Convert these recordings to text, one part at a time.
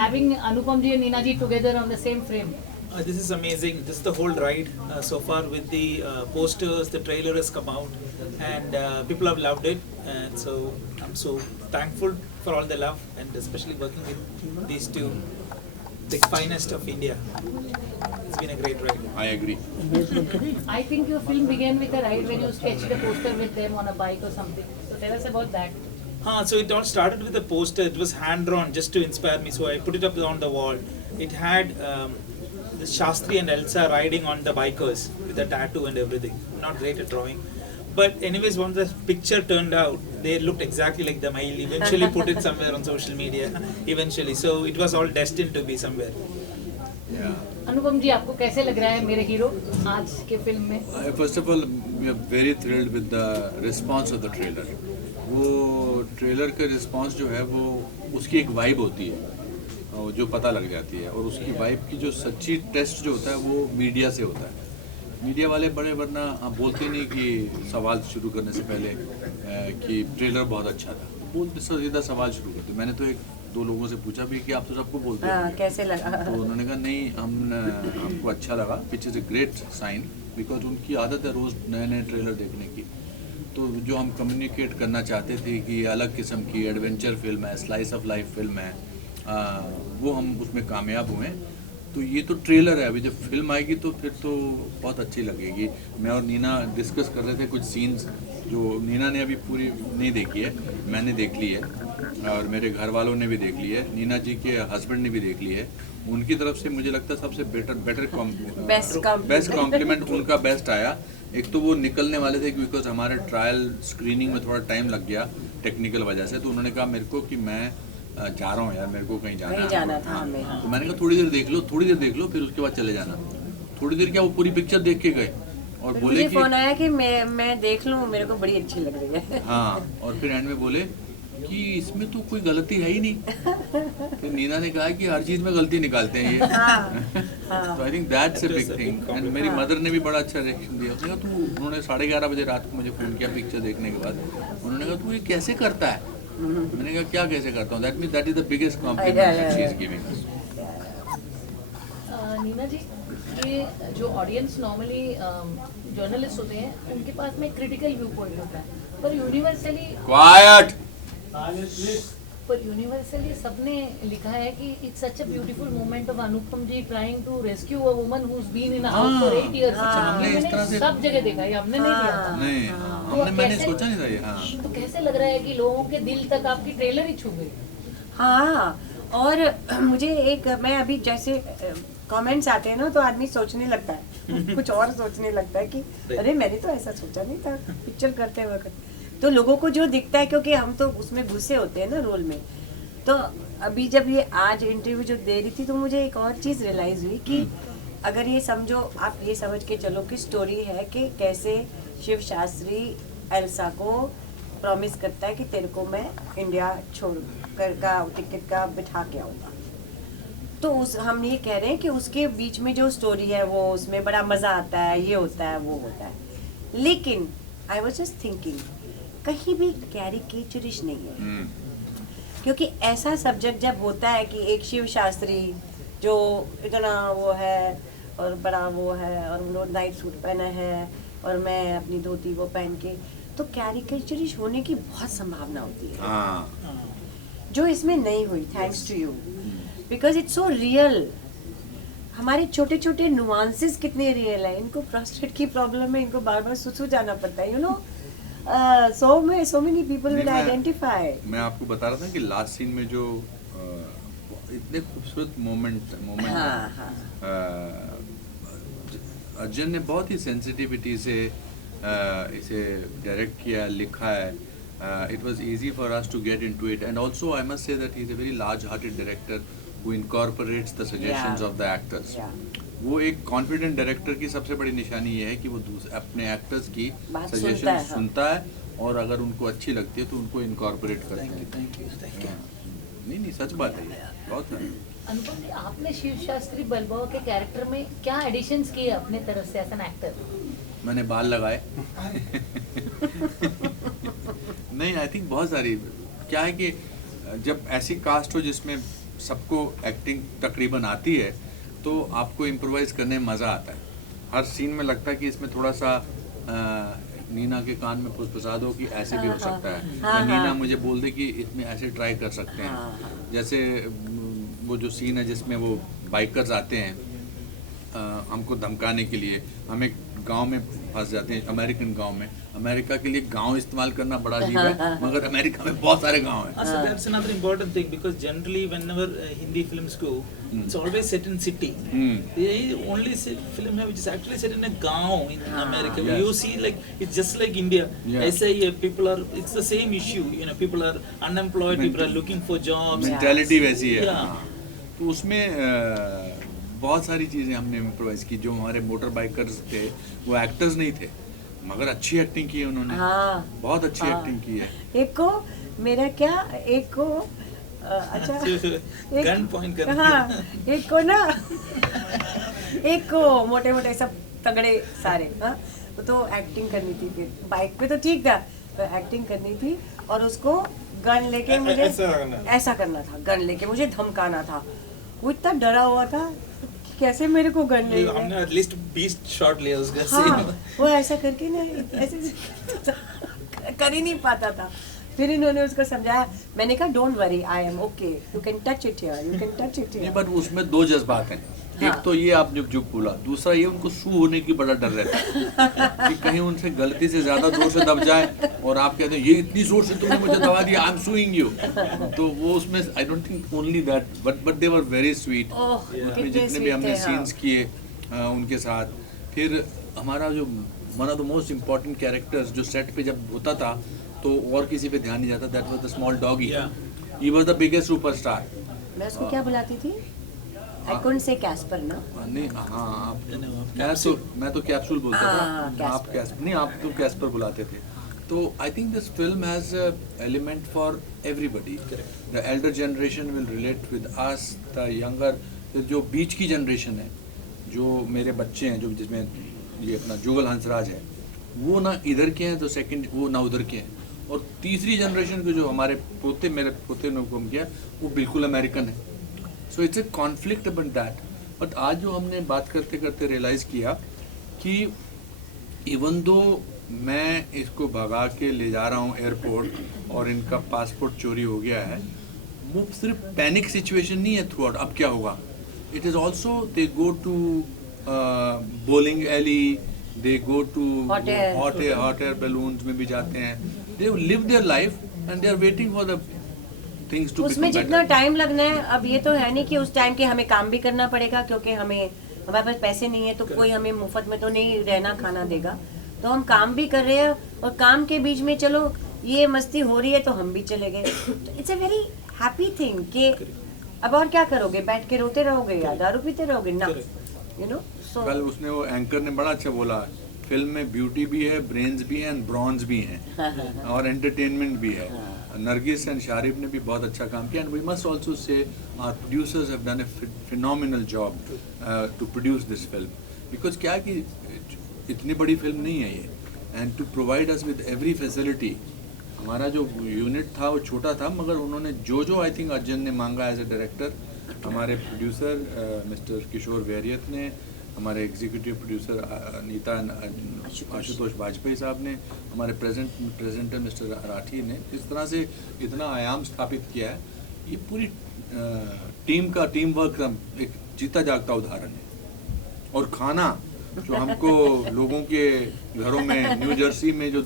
having Anupam ji and Neena ji together on the same frame? This is amazing. This is the whole ride so far with the posters. The trailer has come out, and people have loved it. And so I'm so thankful for all the love, and especially working with these two, the finest of India. It's been a great ride. I agree. I think your film began with a ride when you sketched a poster with them on a bike or something. So tell us about that. So it all started with a poster. It was hand drawn just to inspire me. So I put it up on the wall. It had the Shastri and Elsa riding on the bikers with a tattoo and everything. Not great at drawing. But anyways, once the picture turned out, they looked exactly like them. I'll eventually put it somewhere on social media. Eventually. So it was all destined to be somewhere. Yeah. अनुपम जी आपको कैसे लग रहा है मेरे hero आज के film में? First of all, we are very thrilled with the response of the trailer. वो ट्रेलर का रिस्पांस जो है वो उसकी एक वाइब होती है जो पता लग जाती है, और उसकी वाइब की जो सच्ची टेस्ट जो होता है वो मीडिया से होता है. मीडिया वाले बड़े वरना आप बोलते नहीं कि सवाल शुरू करने से पहले कि ट्रेलर बहुत अच्छा था, बोलते सीधा सवाल शुरू करते. मैंने तो एक दो लोगों से पूछा भी कि आप तो सबको बोलते हैं कैसे लगा, तो उन्होंने कहा नहीं हमको अच्छा लगा, which is a great sign, because उनकी आदत है रोज़ नए नए ट्रेलर देखने की. तो जो हम कम्युनिकेट करना चाहते थे कि अलग किस्म की एडवेंचर फिल्म है, स्लाइस ऑफ लाइफ फिल्म है, वो हम उसमें कामयाब हुए. तो ये तो ट्रेलर है, अभी जब फिल्म आएगी तो फिर तो बहुत अच्छी लगेगी. मैं और नीना डिस्कस कर रहे थे कुछ सीन्स जो नीना ने अभी पूरी नहीं देखी है, मैंने देख ली है और मेरे घर वालों ने भी देख ली है, नीना जी के हस्बैंड ने भी देख ली है. उनकी तरफ से मुझे लगता है सबसे बेस्ट कॉम्प्लीमेंट उनका बेस्ट आया. एक तो वो निकलने वाले थे बिकॉज हमारे ट्रायल स्क्रीनिंग में थोड़ा टाइम लग गया टेक्निकल वजह से, तो उन्होंने कहा मेरे को कि मैं जा रहा हूँ यार, मेरे को कहीं जाना था हमें. तो मैंने कहा थोड़ी देर देख लो फिर उसके बाद चले जाना. थोड़ी देर क्या वो पूरी पिक्चर देख के गए और बोले कि फोन आया कि मैं देख लूँ, मेरे को बड़ी अच्छी लग रही है. हाँ, और फिर एंड में बोले कि इसमें तो कोई गलती है ही नहीं. फिर नीना ने कहा कि हर चीज में गलती निकालते हैं ये. तो I think that's a big thing. And मेरी मदर ने भी बड़ा अच्छा रिएक्शन दिया. उसने कहा उन्होंने 11:30 बजे रात को मुझे फ़ोन किया पिक्चर देखने के बाद. उन्होंने कहा तू ये कैसे करता है. मैंने कहा क्या कैसे करता हूँ, that is the biggest compliment she is giving us. Neena ji, ये जो ऑडियंस नॉर्मली जर्नलिस्ट होते हैं उनके पास में क्रिटिकल व्यू पॉइंट होता है, पर यूनिवर्सली सबने लिखा है कि it's such a beautiful moment of Anupam ji trying to rescue a woman who has been in a house for 8 years. हमने इस तरह से सब जगह देखा है, हमने नहीं लिया था. नहीं, मैंने सोचा नहीं था ये. हाँ, तो कैसे लग रहा है कि लोगों के दिल तक आपकी ट्रेलर ही छू गई? हाँ, और मुझे एक मैं अभी जैसे कमेंट्स आते हैं ना तो आदमी सोचने लगता है कुछ और सोचने लगता है कि अरे मैंने तो ऐसा सोचा नहीं था पिक्चर करते वक्त. तो लोगों को जो दिखता है, क्योंकि हम तो उसमें घुसे होते हैं ना रोल में. तो अभी जब ये आज इंटरव्यू जो दे रही थी तो मुझे एक और चीज़ रियलाइज़ हुई कि अगर ये समझो, आप ये समझ के चलो कि स्टोरी है कि कैसे शिव शास्त्री एल्सा को प्रॉमिस करता है कि तेरे को मैं इंडिया छोड़ कर का टिकट का बिठा के आऊँगा. तो उस हम ये कह रहे हैं कि उसके बीच में जो स्टोरी है वो उसमें बड़ा मज़ा आता है, ये होता है वो होता है. लेकिन आई वॉज जस्ट थिंकिंग कहीं भी कैरिकेचरिश नहीं है. क्योंकि ऐसा सब्जेक्ट जब होता है कि एक शिव शास्त्री जो इतना वो है और बड़ा वो है और उन्होंने नाइट सूट पहना है और मैं अपनी धोती वो पहन के, तो कैरिकेचरिश होने की बहुत संभावना होती है जो इसमें नहीं हुई. Thanks to you, because it's so real. हमारे छोटे छोटे नुआंसेस कितने रियल है. इनको प्रोस्टेट की प्रॉब्लम है, इनको बार बार सुसु जाना पड़ता है, you know. so many people will identify. मैं आपको बता रहा था कि लास्ट सीन में जो इतने खूबसूरत मोमेंट अर्जुन ने बहुत ही सेंसिटिविटी से इसे डायरेक्ट किया, लिखा है. It was easy for us to get into it, and also I must say that he's a very large-hearted director who incorporates the suggestions of the actors. वो एक कॉन्फिडेंट डायरेक्टर की सबसे बड़ी निशानी ये है कि वो अपने एक्टर्स की सजेशन सुनता है और अगर उनको अच्छी लगती है तो उनको इनकॉर्पोरेट करता है. नहीं सच बात है, बहुत है. अनुपम जी, आपने शिव शास्त्री बलबा के कैरेक्टर में क्या एडिशंस किए अपने तरफ से एज एन एक्टर? मैंने बाल लगाए. नहीं, आई थिंक बहुत सारी. क्या है कि जब ऐसी कास्ट हो जिसमें सबको एक्टिंग तकरीबन आती है तो आपको इम्प्रोवाइज करने में मज़ा आता है। हर सीन में लगता है कि इसमें थोड़ा सा नीना के कान में फुसफुसा दो कि ऐसे भी हो सकता है, या नीना मुझे बोल दे कि इसमें ऐसे ट्राई कर सकते हैं। जैसे वो जो सीन है जिसमें वो बाइकर्स आते हैं हमको धमकाने के लिए, हम एक गांव में फंस जाते हैं, अमेरिकन गांव में। अमेरिका के लिए गांव इस्तेमाल करना बड़ा अजीब है, मगर अमेरिका में बहुत सारे गांव हैं। So that's another important thing because generally whenever Hindi films go, it's always set in city. The only film which is actually set in a gaon in America. Yes. You see, like it's just like India. Yes. ऐसे ही people are. It's the same issue. You know, people are unemployed. People are looking for jobs. Mentality वैसी है। Yeah. हाँ। तो उसमें बहुत सारी चीज़ें हमने इम्प्रोवाइज की। जो हमारे मोटर बाइकर्स थे वो एक्टर्स नहीं थे, मगर अच्छी एक्टिंग की है उन्होंने। बहुत अच्छी एक्टिंग की है। एक को मेरा क्या, एक को अच्छा Gun point करने हाँ, एक को ना एक को मोटे मोटे सब तगड़े सारे, हाँ तो एक्टिंग करनी थी। फिर बाइक पे तो ठीक था, तो एक्टिंग करनी थी और उसको गन लेके मुझे ऐसा करना था, गन लेके मुझे धमकाना था। वो इतना डरा हुआ था, कैसे मेरे को गन ले हमने at least 20 शॉट लिया उसका। हाँ, वो ऐसा करके ना ऐसे कर ही नहीं पाता था। फिर इन्होंने उसको समझाया, मैंने कहा don't worry, I am okay, you can touch it here, you can touch it नहीं, हियर। बट उसमें दो जज्बात हैं। एक तो ये आप जो बोला, दूसरा ये उनको सू होने की बड़ा डर रहता है कि कहीं उनसे गलती से ज्यादा जोर से दब जाए और आप कहते हैं ये इतनी जोर से तुमने मुझे दबा दिया, आई एम सूइंग यू। तो वो उसमें I don't think only that, but they were very sweet. उसमें जितने भी हमने सीन्स किए उनके साथ। फिर हमारा जो one of the most important characters जो सेट पे जब होता था तो और किसी पे ध्यान नहीं जाता, that was the small doggy. He was the biggest superstar. मैं उसको क्या बुलाती थी? आई कुडंट से कैस्पर ना। नहीं, हाँ मैं तो कैप्सूल बोलता था, आप कैस्पर नहीं, आप तो कैस्पर बुलाते थे। तो I think this film has element for everybody. The Elder generation will relate with us, the younger, जो बीच की जनरेशन है, जो मेरे बच्चे हैं, जो जिसमें ये अपना जुगल हंसराज है, वो ना इधर के हैं, तो सेकंड वो ना उधर के हैं, और तीसरी जनरेशन के जो हमारे पोते, मेरे पोते ने हुक्म किया, वो बिल्कुल अमेरिकन है। So it's a conflict about that. But आज जो हमने बात करते करते रियलाइज़ किया कि इवन दो मैं इसको भगा के ले जा रहा हूँ एयरपोर्ट और इनका पासपोर्ट चोरी हो गया है, वो सिर्फ पैनिक सिचुएशन नहीं है थ्रू आउट, अब क्या होगा। It is also they go to bowling alley, they go to hot air balloons में भी जाते हैं, they live their life and they are waiting for the things to उसमें जितना टाइम लगना है, अब ये तो है नहीं कि उस टाइम के हमें काम भी करना पड़ेगा, क्योंकि हमारे पास पैसे नहीं है तो कोई हमें मुफ्त में तो नहीं रहना खाना देगा, तो हम काम भी कर रहे हैं और काम के बीच में चलो ये मस्ती हो रही है तो हम भी चले गए। It's a very happy thing कि अब और क्या करोगे, बैठ के रोते रहोगे या दारू पीते रहोगे ना, यू नो। सो कल उसने वो एंकर ने बड़ा अच्छा बोला, फिल्म में ब्यूटी भी है, ब्रेन्स भी हैं, ब्रॉन्ज भी हैं और एंटरटेनमेंट भी है। नरगिस एंड शारिब ने भी बहुत अच्छा काम किया, and we must also say our producers have done a phenomenal job to produce this film, because क्या कि इतनी बड़ी फिल्म नहीं है ये, and to provide us with every facility. हमारा जो यूनिट था वो छोटा था, मगर उन्होंने जो आई थिंक अर्जुन ने मांगा एज ए डायरेक्टर, हमारे प्रोड्यूसर मिस्टर किशोर वैरियत ने, हमारे एग्जीक्यूटिव प्रोड्यूसर नीता आशुतोष वाजपेयी साहब ने, हमारे प्रेजेंटर मिस्टर राठी ने इस तरह से इतना आयाम स्थापित किया है। ये पूरी टीम का टीम वर्क एक जीता जागता उदाहरण है। और खाना जो हमको लोगों के घरों में, न्यू जर्सी में, जो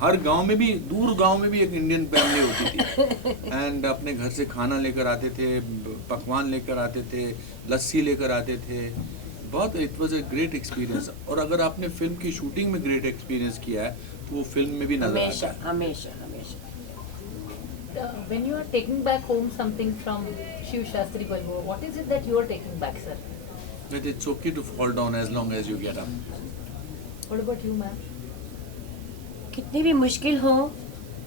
हर गांव में भी, दूर गांव में भी एक इंडियन फैमिली होती थी, एंड अपने घर से खाना लेकर आते थे, पकवान लेकर आते थे, लस्सी लेकर आते थे, बहुत it was a great experience. और अगर आपने फिल्म की शूटिंग में ग्रेट एक्सपीरियंस किया है तो वो फिल्म में भी नजर आता है। हमेशा। When you are taking back home something from Shiv Shastri Balbo, what is it that you are taking back, sir? That it's okay to fall down as long as you get up. What about you, ma'am? कितनी भी मुश्किल हो,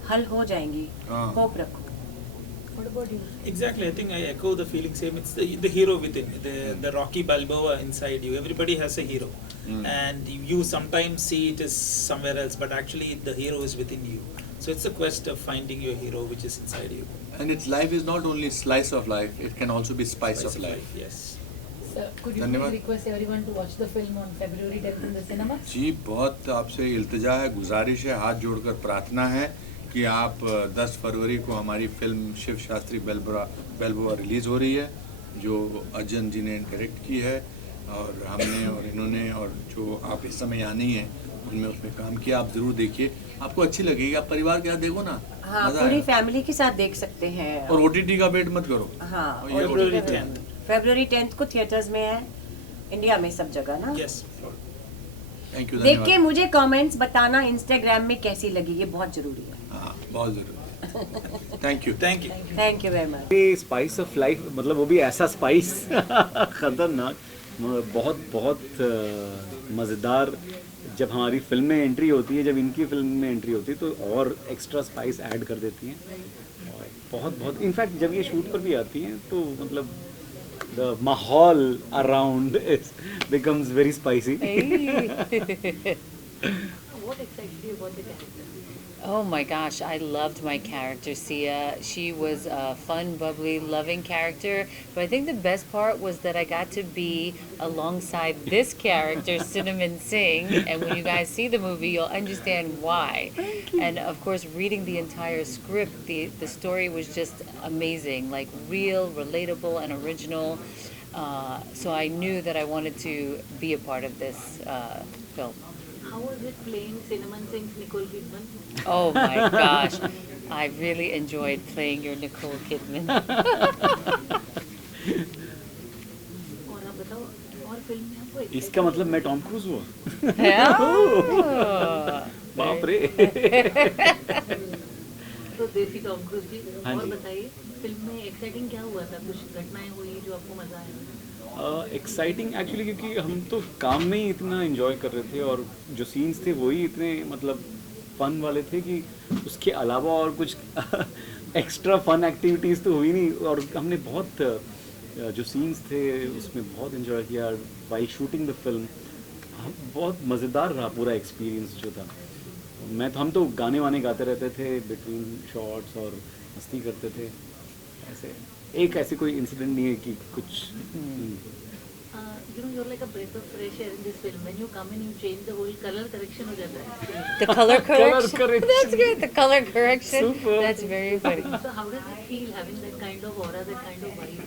हल हो जाएंगी, हाँ। Hope रखो। What about you? Exactly, I think I echo the feeling same. It's the hero within, the Rocky Balboa inside you. Everybody has a hero, and you sometimes see it as somewhere else, but actually the hero is within you. So it's a quest of finding your hero, which is inside you. And its life is not only slice of life, it can also be spice of life. Yes. Sir, could you धन्यवाद। please request everyone to watch the film on February 10th in the cinemas? जी बहुत आपसे इल्तिजा है, गुजारिश है, हाथ जोड़कर प्रार्थना है कि आप 10 फरवरी को हमारी फिल्म शिव शास्त्री बेलबुआ रिलीज़ हो रही है, जो अजन जी ने डायरेक्ट की है और हमने और इन्होंने और जो आप इस समय यहाँ नहीं हैं उनमें उसमें काम किया। आप ज़रूर देखिए, आपको अच्छी लगेगी। आप परिवार के साथ देखो ना, हाँ, मज़ा पूरी आएगा। फैमिली के साथ देख सकते हैं। और OTT का वेट मत करो। हाँ, और ये February OTT 10th. फरवरी 10th को थिएटर्स में है, इंडिया में सब जगह ना। Yes. थैंक यू, देख के धन्यवाद। मुझे कमेंट्स बताना इंस्टाग्राम में कैसी लगी, ये बहुत जरूरी है। हाँ, बहुत ज़रूरी। Thank you. Thank you. Thank you very much. ये स्पाइस ऑफ लाइफ मतलब वो भी ऐसा स्पाइस खतरनाक, बहुत बहुत मज़ेदार। जब हमारी फिल्म में एंट्री होती है, जब इनकी फिल्म में एंट्री होती है तो और एक्स्ट्रा स्पाइस ऐड कर देती हैं। और बहुत बहुत इनफैक्ट जब ये शूट पर भी आती हैं तो मतलब द माहौल around becomes very spicy. What excited you about the character? Oh my gosh, I loved my character, Sia. She was a fun, bubbly, loving character. But I think the best part was that I got to be alongside this character, Cinnamon Singh. And when you guys see the movie, you'll understand why. And of course, reading the entire script, the story was just amazing, like real, relatable, and original. So I knew that I wanted to be a part of this film. How was it playing Cinnamon Singh's Nicole Kidman? Oh my gosh, I really enjoyed playing your Nicole Kidman. और आप बताओ, और film में आपको इसका मतलब मैं Tom cruise हुआ? Yeah. बाप रे। तो देसी टॉम क्रूज जी। हाँ और जी। बताइए, फिल्म में एक्साइटिंग क्या हुआ था? कुछ घटनाएं हुई जो आपको मजा आया? एक्साइटिंग एक्चुअली क्योंकि हम तो काम में ही इतना एंजॉय कर रहे थे और जो सीन्स थे वही इतने मतलब फन वाले थे कि उसके अलावा और कुछ एक्स्ट्रा फन एक्टिविटीज़ तो हुई नहीं। और हमने बहुत जो सीन्स थे उसमें बहुत एंजॉय किया वाइल शूटिंग द फिल्म। बहुत मज़ेदार रहा पूरा एक्सपीरियंस जो था। हम तो गाने वाने गाते रहते थे बिटवीन शॉट्स और मस्ती करते थे। ऐसे एक ऐसे कोई इंसिडेंट नहीं है कि कुछ You know, you're like a breath of fresh air in this film. When you come in, you change the whole color correction हो जाता है। The color correction. correction. That's good. The color correction. Super. That's very funny. So how does it feel having that kind of aura, that kind of vibe?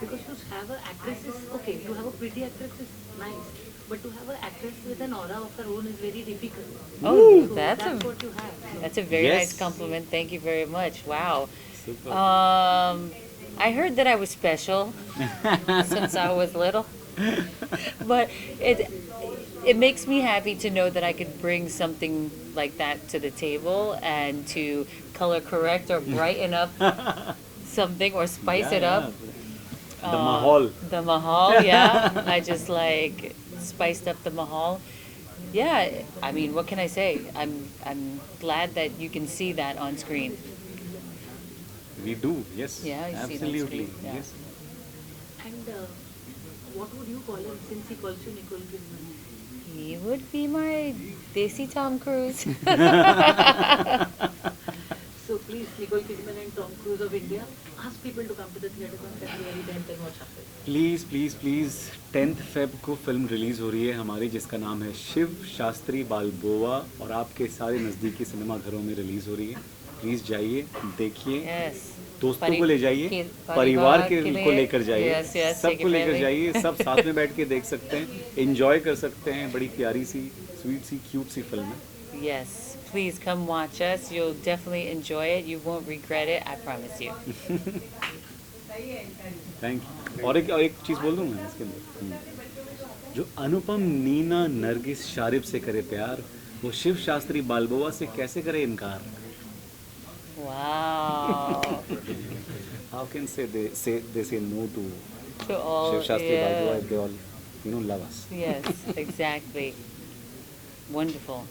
Because to have an actress is okay. To have a pretty actress is nice, but to have an actress with an aura of her own is very difficult. Oh, So that's that's a what you have. that's a very Yes. nice compliment. Thank you very much. Wow. Super. I heard that I was special since I was little, but it makes me happy to know that I could bring something like that to the table and to color correct or brighten up something or spice it up. The mahal. The mahal, yeah. I just like spiced up the mahal. Yeah, I mean, what can I say? I'm glad that you can see that on screen. We do, yes. Yeah, you see it on absolutely. screen, yeah. Yes. And what would you call him since he calls you Nicole Kidman? He would be my Desi Tom Cruise. So please, Nicole Kidman and Tom Cruise of India, ask people to come to the theatre on February 10th and watch our film. Please please please 10th Feb को film release हो रही है हमारी, जिसका नाम है शिव शास्त्री बालबोआ, और आपके सारे नज़दीकी सिनेमा घरों में रिलीज़ हो रही है। प्लीज़ जाइए, देखिए, Yes. दोस्तों को ले जाइए, परिवार परिवार के को लिए, लेकर जाइए, yes, yes, take सबको your लेकर family. जाइए, सब साथ में बैठ के देख सकते हैं, एंजॉय कर सकते हैं। बड़ी प्यारी सी, स्वीट सी, क्यूट सी फिल्म है। Yes. Please come watch us. You'll definitely enjoy it. You won't regret it. I promise you. Thank you. और एक चीज़ बोल दूँ मैं इसके अंदर, जो अनुपम नीना नरगिस शारिब से करे प्यार, वो शिव शास्त्री बालबोआ से कैसे करे इनकार? Wow. How can they say no to To all. Shiv Shastri Yeah. Baljua if they all love us? Yes, exactly. Wonderful.